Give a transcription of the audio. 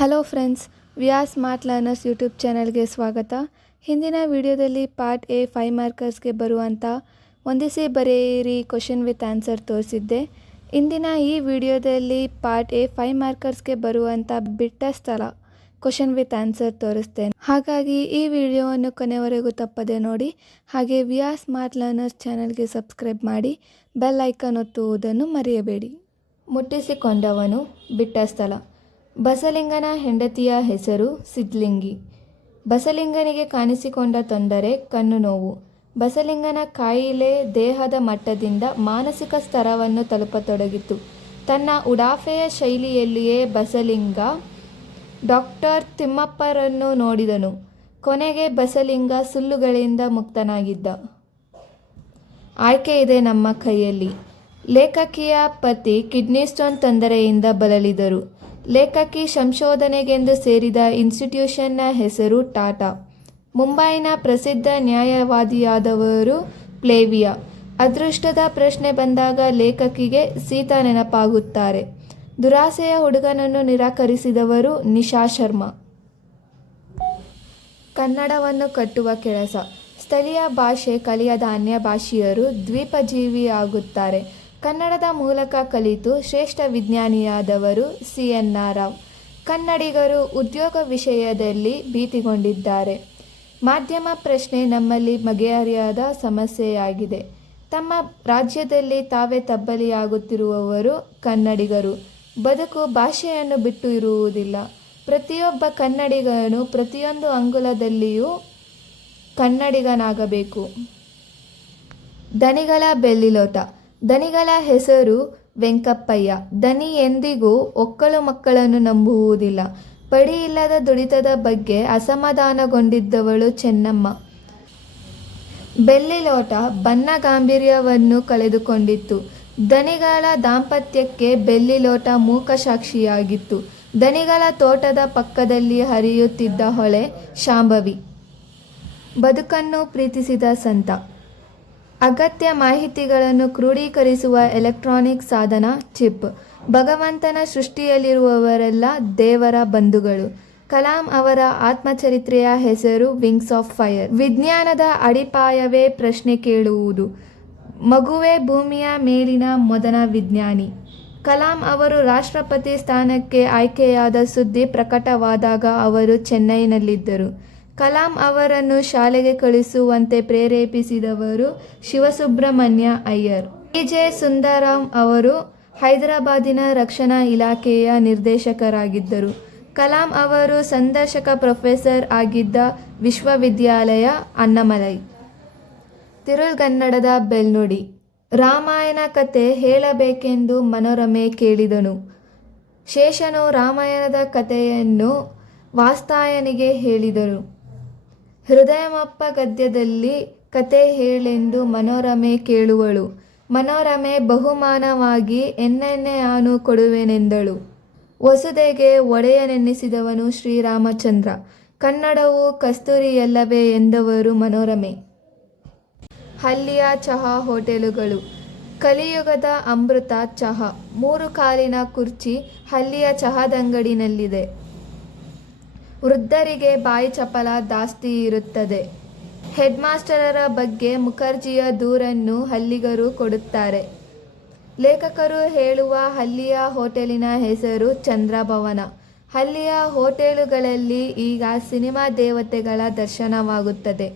Hello friends, VR smart learners YouTube ಚಾನಲ್ಗೆ ಸ್ವಾಗತ. ಹಿಂದಿನ ವಿಡಿಯೋದಲ್ಲಿ ಪಾರ್ಟ್ ಎ 5 ಮಾರ್ಕರ್ಸ್ಗೆ ಬರುವಂಥ ಹೊಂದಿಸಿ ಬರೆಯಿರಿ ಕ್ವಶನ್ ವಿತ್ ಆನ್ಸರ್ ತೋರಿಸಿದ್ದೆ. ಇಂದಿನ ಈ ವಿಡಿಯೋದಲ್ಲಿ ಪಾರ್ಟ್ ಎ 5 ಮಾರ್ಕರ್ಸ್ಗೆ ಬರುವಂಥ ಬಿಟ್ಟ ಸ್ಥಳ ಕ್ವಶನ್ ವಿತ್ ಆನ್ಸರ್ ತೋರಿಸ್ತೇನೆ. ಹಾಗಾಗಿ ಈ ವಿಡಿಯೋವನ್ನು ಕೊನೆವರೆಗೂ ತಪ್ಪದೆ ನೋಡಿ. ಹಾಗೆ ವಿಆರ್ ಸ್ಮಾರ್ಟ್ ಲರ್ನರ್ಸ್ ಚಾನಲ್ಗೆ ಸಬ್ಸ್ಕ್ರೈಬ್ ಮಾಡಿ, ಬೆಲ್ ಐಕಾನ್ ಒತ್ತುವುದನ್ನು ಮರೆಯಬೇಡಿ. ಮುಟ್ಟಿಸಿಕೊಂಡವನು ಬಿಟ್ಟ ಸ್ಥಳ. ಬಸಲಿಂಗನ ಹೆಂಡತಿಯ ಹೆಸರು ಸಿದ್ಲಿಂಗಿ. ಬಸಲಿಂಗನಿಗೆ ಕಾಣಿಸಿಕೊಂಡ ತೊಂದರೆ ಕಣ್ಣು ನೋವು. ಬಸಲಿಂಗನ ಕಾಯಿಲೆ ದೇಹದ ಮಟ್ಟದಿಂದ ಮಾನಸಿಕ ಸ್ತರವನ್ನು ತಲುಪತೊಡಗಿತು. ತನ್ನ ಉಡಾಫೆಯ ಶೈಲಿಯಲ್ಲಿಯೇ ಬಸಲಿಂಗ ಡಾಕ್ಟರ್ ತಿಮ್ಮಪ್ಪರನ್ನು ನೋಡಿದನು. ಕೊನೆಗೆ ಬಸಲಿಂಗ ಸುಳ್ಳುಗಳಿಂದ ಮುಕ್ತನಾಗಿದ್ದ. ಆಯ್ಕೆ ಇದೆ ನಮ್ಮ ಕೈಯಲ್ಲಿ. ಲೇಖಕಿಯ ಪತಿ ಕಿಡ್ನಿ ಸ್ಟೋನ್ ತೊಂದರೆಯಿಂದ ಬಳಲಿದರು. ಲೇಖಕಿ ಸಂಶೋಧನೆಗೆಂದು ಸೇರಿದ ಇನ್ಸ್ಟಿಟ್ಯೂಷನ್ನ ಹೆಸರು ಟಾಟಾ. ಮುಂಬೈನ ಪ್ರಸಿದ್ಧ ನ್ಯಾಯವಾದಿಯಾದವರು ಪ್ಲೇವಿಯಾ. ಅದೃಷ್ಟದ ಪ್ರಶ್ನೆ ಬಂದಾಗ ಲೇಖಕಿಗೆ ಸೀತಾ ನೆನಪಾಗುತ್ತಾರೆ. ದುರಾಸೆಯ ಹುಡುಗನನ್ನು ನಿರಾಕರಿಸಿದವರು ನಿಶಾ ಶರ್ಮಾ. ಕನ್ನಡವನ್ನು ಕಟ್ಟುವ ಕೆಲಸ. ಸ್ಥಳೀಯ ಭಾಷೆ ಕಲಿಯದ ಅನ್ಯ ಭಾಷೀಯರು ದ್ವೀಪಜೀವಿಯಾಗುತ್ತಾರೆ. ಕನ್ನಡದ ಮೂಲಕ ಕಲಿತು ಶ್ರೇಷ್ಠ ವಿಜ್ಞಾನಿಯಾದವರು CNR ರಾವ್. ಕನ್ನಡಿಗರು ಉದ್ಯೋಗ ವಿಷಯದಲ್ಲಿ ಭೀತಿಗೊಂಡಿದ್ದಾರೆ. ಮಾಧ್ಯಮ ಪ್ರಶ್ನೆ ನಮ್ಮಲ್ಲಿ ಬಗೆಹರಿಯದ ಸಮಸ್ಯೆಯಾಗಿದೆ. ತಮ್ಮ ರಾಜ್ಯದಲ್ಲಿ ತಾವೇ ತಬ್ಬಲಿಯಾಗುತ್ತಿರುವವರು ಕನ್ನಡಿಗರು. ಬದುಕು ಭಾಷೆಯನ್ನು ಬಿಟ್ಟು ಇರುವುದಿಲ್ಲ. ಪ್ರತಿಯೊಬ್ಬ ಕನ್ನಡಿಗನು ಪ್ರತಿಯೊಂದು ಅಂಗುಲದಲ್ಲಿಯೂ ಕನ್ನಡಿಗನಾಗಬೇಕು. ದನಿಗಳ ಬೆಳ್ಳಿಲೋಟ. ದನಿಗಳ ಹೆಸರು ವೆಂಕಪ್ಪಯ್ಯ. ದನಿ ಎಂದಿಗೂ ಒಕ್ಕಲು ಮಕ್ಕಳನ್ನು ನಂಬುವುದಿಲ್ಲ. ಪಡಿಯಿಲ್ಲದ ದುಡಿತದ ಬಗ್ಗೆ ಅಸಮಾಧಾನಗೊಂಡಿದ್ದವಳು ಚೆನ್ನಮ್ಮ. ಬೆಳ್ಳಿಲೋಟ ಬಣ್ಣ ಗಾಂಭೀರ್ಯವನ್ನು ಕಳೆದುಕೊಂಡಿತ್ತು. ದನಿಗಳ ದಾಂಪತ್ಯಕ್ಕೆ ಬೆಳ್ಳಿಲೋಟ ಮೂಕಸಾಕ್ಷಿಯಾಗಿತ್ತು. ದನಿಗಳ ತೋಟದ ಪಕ್ಕದಲ್ಲಿ ಹರಿಯುತ್ತಿದ್ದ ಹೊಳೆ ಶಾಂಭವಿ. ಬದುಕನ್ನು ಪ್ರೀತಿಸಿದ ಸಂತ. ಅಗತ್ಯ ಮಾಹಿತಿಗಳನ್ನು ಕ್ರೋಢೀಕರಿಸುವ ಎಲೆಕ್ಟ್ರಾನಿಕ್ ಸಾಧನ ಚಿಪ್. ಭಗವಂತನ ಸೃಷ್ಟಿಯಲ್ಲಿರುವವರೆಲ್ಲ ದೇವರ ಬಂಧುಗಳು. ಕಲಾಂ ಅವರ ಆತ್ಮಚರಿತ್ರೆಯ ಹೆಸರು ವಿಂಗ್ಸ್ ಆಫ್ ಫೈರ್. ವಿಜ್ಞಾನದ ಅಡಿಪಾಯವೇ ಪ್ರಶ್ನೆ ಕೇಳುವುದು. ಮಗುವೇ ಭೂಮಿಯ ಮೇಲಿನ ಮೊದಲ ವಿಜ್ಞಾನಿ. ಕಲಾಂ ಅವರು ರಾಷ್ಟ್ರಪತಿ ಸ್ಥಾನಕ್ಕೆ ಆಯ್ಕೆಯಾದ ಸುದ್ದಿ ಪ್ರಕಟವಾದಾಗ ಅವರು ಚೆನ್ನೈನಲ್ಲಿದ್ದರು. ಕಲಾಂ ಅವರನ್ನು ಶಾಲೆಗೆ ಕಳಿಸುವಂತೆ ಪ್ರೇರೇಪಿಸಿದವರು ಶಿವಸುಬ್ರಹ್ಮಣ್ಯ ಅಯ್ಯರ್. PJ ಸುಂದರರಾವ್ ಅವರು ಹೈದರಾಬಾದಿನ ರಕ್ಷಣಾ ಇಲಾಖೆಯ ನಿರ್ದೇಶಕರಾಗಿದ್ದರು. ಕಲಾಂ ಅವರು ಸಂದರ್ಶಕ ಪ್ರೊಫೆಸರ್ ಆಗಿದ್ದ ವಿಶ್ವವಿದ್ಯಾಲಯ ಅಣ್ಣಾಮಲೈ. ತಿರುಳ್ಗನ್ನಡದ ಬೆಲ್ನುಡಿ. ರಾಮಾಯಣ ಕತೆ ಹೇಳಬೇಕೆಂದು ಮನೋರಮೆ ಕೇಳಿದನು. ಶೇಷನು ರಾಮಾಯಣದ ಕಥೆಯನ್ನು ವಾತ್ಸಾಯನಿಗೆ ಹೇಳಿದರು. ಹೃದಯಮಪ್ಪ ಗದ್ಯದಲ್ಲಿ ಕತೆ ಹೇಳೆಂದು ಮನೋರಮೆ ಕೇಳುವಳು. ಮನೋರಮೆ ಬಹುಮಾನವಾಗಿ ಎನ್ನೆನ್ನೆಯಾನು ಕೊಡುವೆನೆಂದಳು. ವಸುದೆಗೆ ಒಡೆಯನೆನ್ನಿಸಿದವನು ಶ್ರೀರಾಮಚಂದ್ರ. ಕನ್ನಡವು ಕಸ್ತೂರಿಯಲ್ಲವೇ ಎಂದವರು ಮನೋರಮೆ. ಹಳ್ಳಿಯ ಚಹಾ ಹೋಟೆಲುಗಳು. ಕಲಿಯುಗದ ಅಮೃತ ಚಹಾ. 3 ಕಾಲಿನ ಕುರ್ಚಿ ಹಳ್ಳಿಯ ಚಹಾದಂಗಡಿನಲ್ಲಿದೆ. ವೃದ್ಧರಿಗೆ ಬಾಯಿ ಚಪಲ ದಾಸ್ತಿ ಇರುತ್ತದೆ. ಹೆಡ್ ಮಾಸ್ಟರರ ಬಗ್ಗೆ ಮುಖರ್ಜಿಯ ದೂರನ್ನು ಹಳ್ಳಿಗರು ಕೊಡುತ್ತಾರೆ. ಲೇಖಕರು ಹೇಳುವ ಹಳ್ಳಿಯ ಹೋಟೆಲಿನ ಹೆಸರು ಚಂದ್ರಭವನ. ಹಳ್ಳಿಯ ಹೋಟೆಲುಗಳಲ್ಲಿ ಈಗ ಸಿನಿಮಾ ದೇವತೆಗಳ ದರ್ಶನವಾಗುತ್ತದೆ.